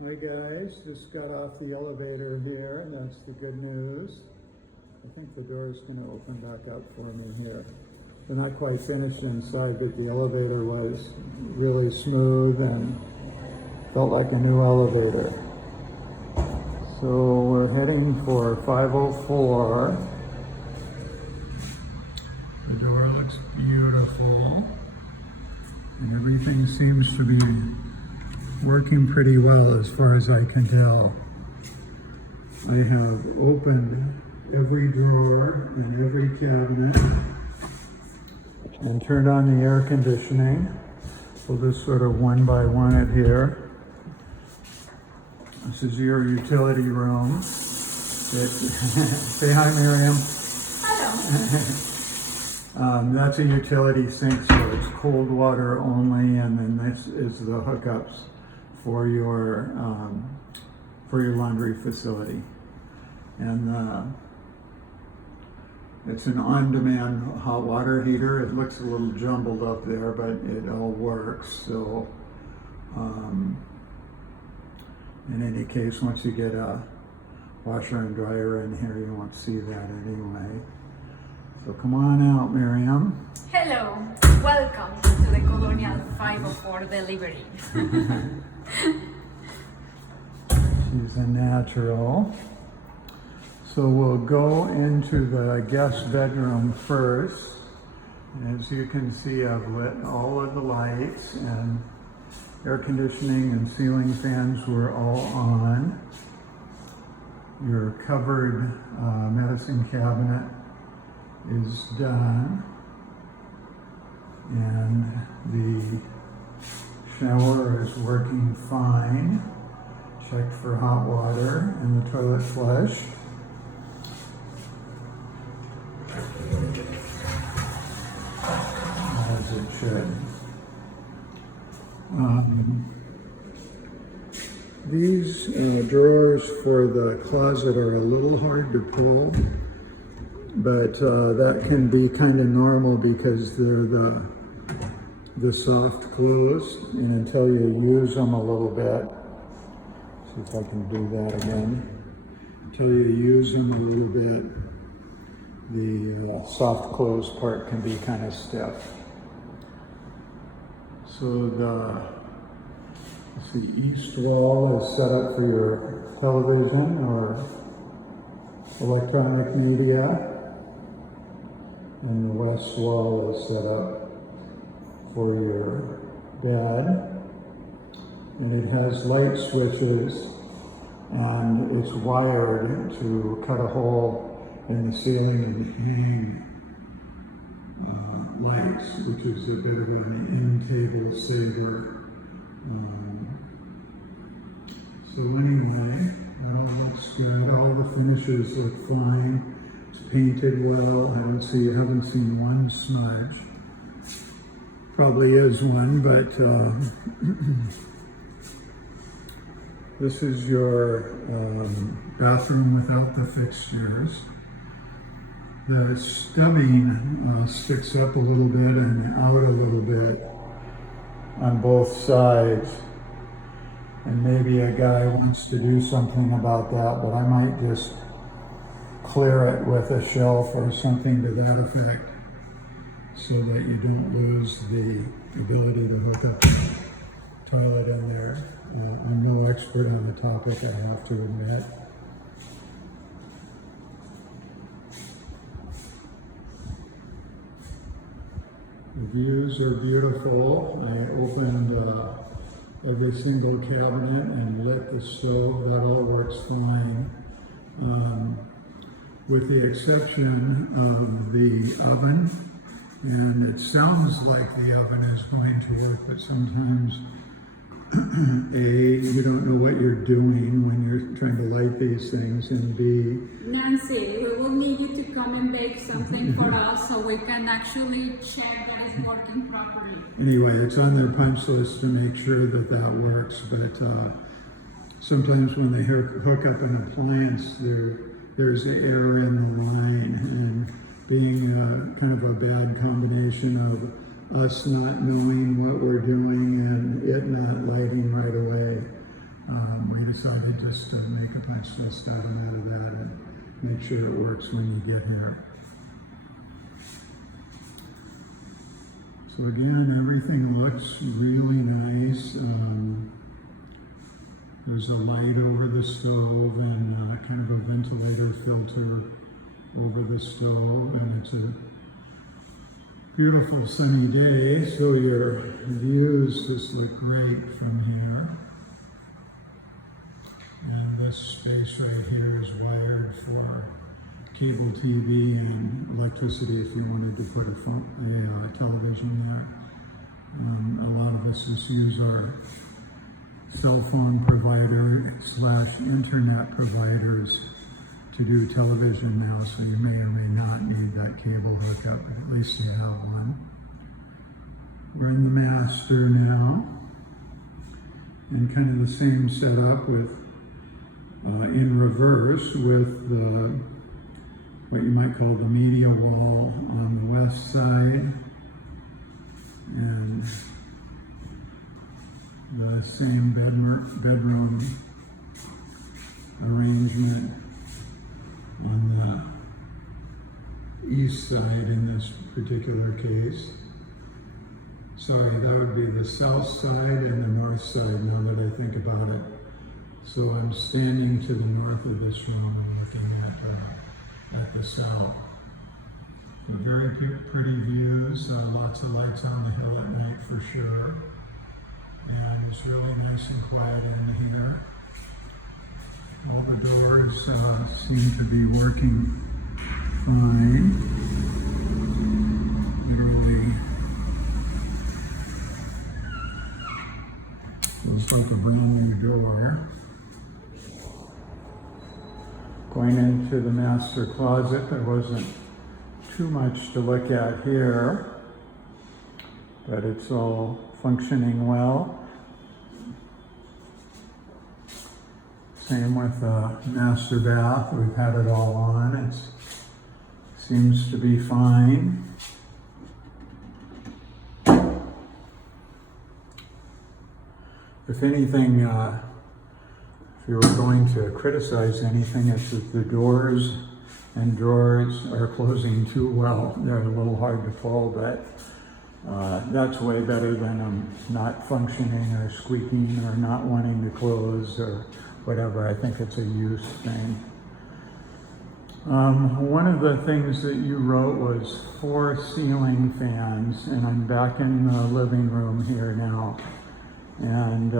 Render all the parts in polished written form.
Hi guys, just got off the elevator here, and that's the good news. I think the door is going to open back up for me here. We're not quite finished inside, but the elevator was really smooth and felt like a new elevator. So we're heading for 504. The door looks beautiful, and everything seems to be working pretty well as far as I can tell. I have opened every drawer and every cabinet and turned on the air conditioning. We'll just sort of one by one it here. This is your utility room. Say hi, Miriam. Hello. That's a utility sink, so it's cold water only, and then this is the hookups for your laundry facility. And it's an on-demand hot water heater. It looks a little jumbled up there, but it all works. So in any case, once you get a washer and dryer in here, you won't see that anyway. So come on out, Miriam. Hello. Welcome to the Colonial 504 delivery. She's a natural. So we'll go into the guest bedroom first. As you can see, I've lit all of the lights, and air conditioning and ceiling fans were all on. Your covered medicine cabinet is done, and the shower is working fine. Checked for hot water and the toilet flush. As it should. These drawers for the closet are a little hard to pull, but that can be kind of normal because they're the soft close, and until you use them a little bit, see if I can do that again. Until you use them a little bit, the soft close part can be kind of stiff. So the east wall is set up for your television or electronic media, and the west wall is set up for your bed. And it has light switches, and it's wired to cut a hole in the ceiling and hang lights, which is a bit of an in-table saver. So anyway, that all looks good. All the finishes look fine. It's painted well. Haven't seen one smudge. Probably is one, but this is your bathroom without the fixtures. The stubbing sticks up a little bit and out a little bit on both sides. And maybe a guy wants to do something about that, but I might just clear it with a shelf or something to that effect, so that you don't lose the ability to hook up the toilet in there. I'm no expert on the topic, I have to admit. The views are beautiful. I opened every single cabinet and lit the stove. That all works fine. With the exception of the oven. And it sounds like the oven is going to work, but sometimes A, you don't know what you're doing when you're trying to light these things, and B, Nancy, we will need you to come and bake something for us so we can actually check that it's working properly. Anyway, it's on their punch list to make sure that that works, but sometimes when they hook up an appliance, there's air in the line, and being kind of a bad combination of us not knowing what we're doing and it not lighting right away, we just to make a punch list out of that and make sure it works when you get here. So again, everything looks really nice. There's a light over the stove and kind of a ventilator filter over the stove, and it's a beautiful sunny day, so your views just look great from here. And this space right here is wired for cable TV and electricity if you wanted to put a television there. A lot of us just use our cell phone provider / internet providers to do television now, so you may or may not need that cable hookup, but at least you have one. We're in the master now, and kind of the same setup with in reverse with the what you might call the media wall on the west side, and the same bedroom arrangement on the east side in this particular case. Sorry, that would be the south side and the north side now that I think about it. So I'm standing to the north of this room and looking at the south. Very pretty views, lots of lights on the hill at night for sure. And it's really nice and quiet in here. All the doors seem to be working fine. Literally looks like a brand new door. Going into the master closet, there wasn't too much to look at here, but it's all functioning well. Same with the master bath. We've had it all on. It seems to be fine. If anything, if you were going to criticize anything, it's that the doors and drawers are closing too well. They're a little hard to pull, but that's way better than them not functioning or squeaking or not wanting to close or whatever. I think it's a use thing. One of the things that you wrote was 4 ceiling fans, and I'm back in the living room here now. And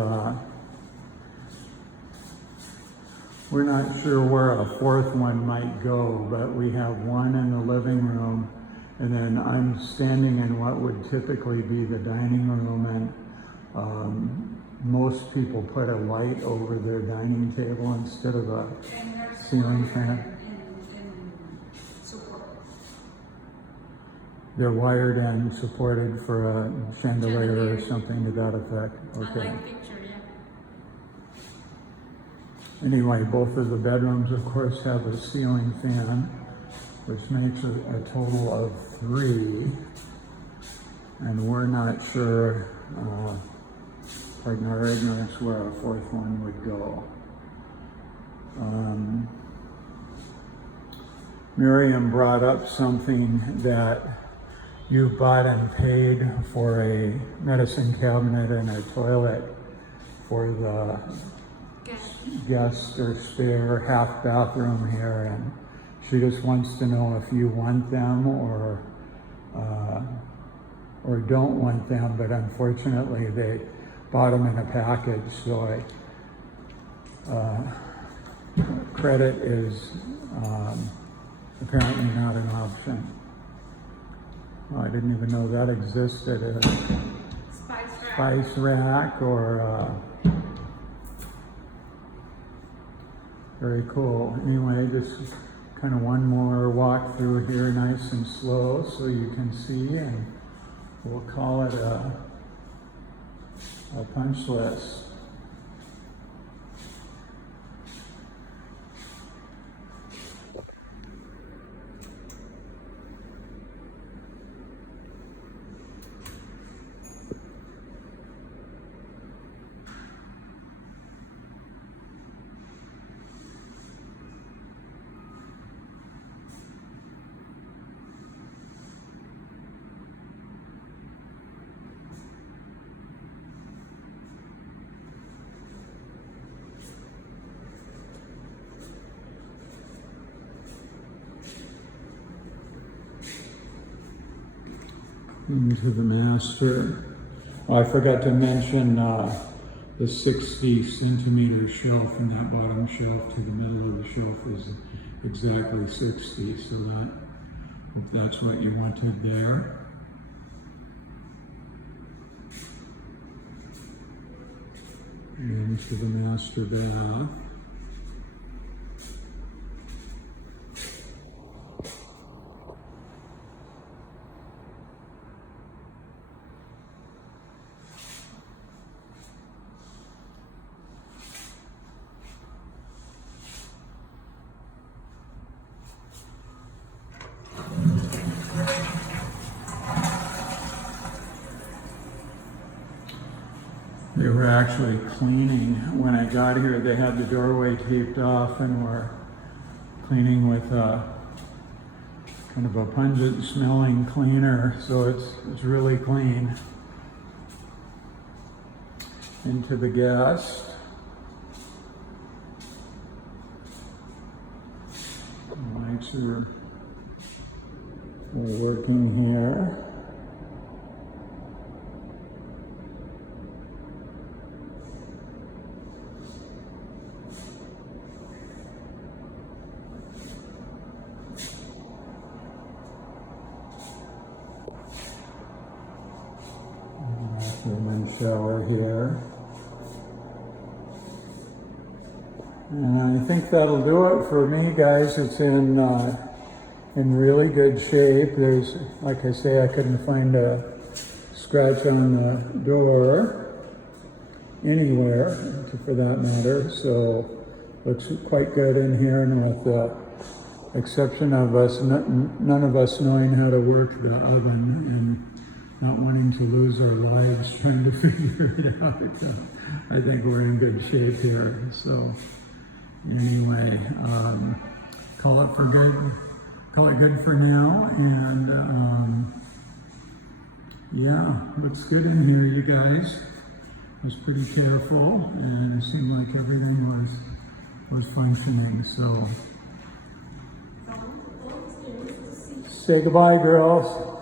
we're not sure where a 4th one might go, but we have one in the living room, and then I'm standing in what would typically be the dining room, and most people put a light over their dining table instead of a ceiling fan. They're wired and supported for a chandelier or something to that effect. Okay. I like picture, yeah. Anyway, both of the bedrooms, of course, have a ceiling fan, which makes a total of 3. And we're not sure, pardon our ignorance, where a 4th one would go. Miriam brought up something that you bought and paid for a medicine cabinet and a toilet for the guest or spare half bathroom here, and she just wants to know if you want them or don't want them, but unfortunately they bought them in a package, so credit is apparently not an option. Oh, I didn't even know that existed. A spice rack or very cool. Anyway, just kind of one more walk through here, nice and slow, so you can see, and we'll call it a punch list. into the master. Oh, I forgot to mention the 60 centimeter shelf from that bottom shelf to the middle of the shelf is exactly 60, so that if that's what you wanted there. Into the master bath. They were actually cleaning. When I got here, they had the doorway taped off and were cleaning with kind of a pungent smelling cleaner, so it's really clean. Into the guest. The lights are working here. Bathroom and shower here. And I think that'll do it for me, guys. It's in really good shape. There's, like I say, I couldn't find a scratch on the door anywhere, for that matter. So looks quite good in here, and with the exception of us, none of us knowing how to work the oven and not wanting to lose our lives trying to figure it out. I think we're in good shape here. So anyway, call it good for now. And yeah, looks good in here, you guys. Was pretty careful, and it seemed like everything was functioning. So say goodbye, girls.